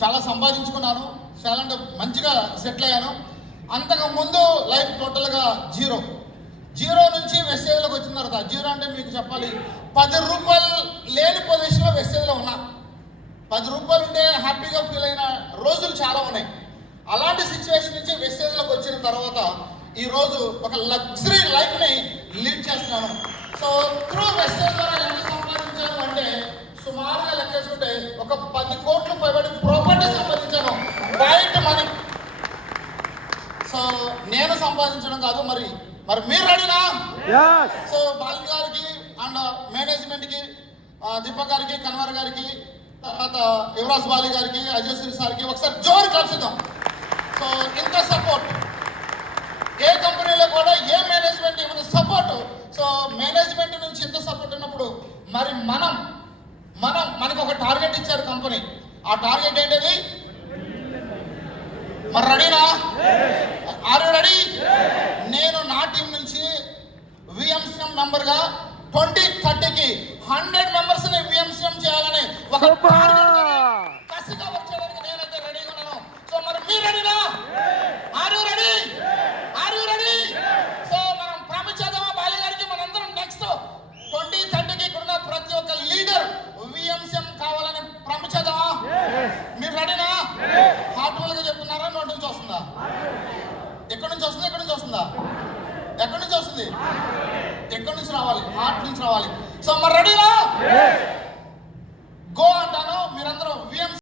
చాలా సంపాదించుకున్నాను, చాలా అంటే మంచిగా సెటిల్ అయ్యాను. అంతకు ముందు లైఫ్ టోటల్గా జీరో నుంచి వెస్టేజ్లోకి వచ్చిన తర్వాత, జీరో అంటే మీకు చెప్పాలి, 10 రూపాయలు లేని పొజిషన్లో వెస్టేజ్లో ఉన్నా. 10 రూపాయలు ఉంటే హ్యాపీగా ఫీల్ అయిన రోజులు చాలా ఉన్నాయి. అలాంటి సిచ్యువేషన్ నుంచి వెస్టేజ్లోకి వచ్చిన తర్వాత ఈరోజు ఒక లగ్జరీ లైఫ్ని లీడ్ చేస్తున్నాను. సో త్రూ వెస్టేజ్ ద్వారా ఎంత సంపాదించాను అంటే సుమారుగా లెక్కేసుకుంటే ఒక 10 కోట్లు పైబడి ప్రాపర్టీ సంపాదించాను, బయట మనీ. సో నేను సంపాదించడం కాదు, మరి మీరు రెడీనా? సో బాల్ గారికి అండ్ మేనేజ్మెంట్కి, దీపక్ గారికి, కన్వర్ గారికి, తర్వాత యువరాజ్ బాలి గారికి, అజయ్ శ్రీ సార్కి ఒకసారి జోరు కలుసుదాం. సో ఇంత సపోర్ట్ ఏ కంపెనీలో కూడా ఏ మేనేజ్మెంట్ ఇవ్వని సపోర్ట్. సో మేనేజ్మెంట్ నుంచి ఇంత సపోర్ట్ ఉన్నప్పుడు మరి మనకు ఒక టార్గెట్ ఇచ్చారు కంపెనీ. ఆ టార్గెట్ ఏంటది? మరి రెడీనా? Are you ready? నేను నా టీం నుంచి విఎంసీఎం మెంబర్గా 2030కి 100 మెంబర్స్ని విఎంసీఎం చేయాలని ఒక కసిగా వచ్చేదానికి నేనైతే రెడీగా ఉన్నాను. సో మరి మీరు రెడీనా? Are you ready? Are you ready? So మనం ప్రామిస్ చేద్దామా బాలి గారికి? మనందరం నెక్స్ట్ 2030కి ఇక్కడున్న ప్రతి ఒక్క లీడర్ విఎంసీఎం కావాలని ప్రామిస్ చేద్దామా? మీరు రెడీనా? హార్ట్ఫుల్గా చెప్తున్నారా? నోటి నుంచి వస్తుందా? ఎక్కడి నుంచి వస్తుంది? ఎక్కడి నుంచి వస్తుందా? ఎక్కడి నుంచి వస్తుంది? ఎక్కడి నుంచి రావాలి? హార్ట్ నుంచి రావాలి. సో మరి రెడీనా? గో అంట.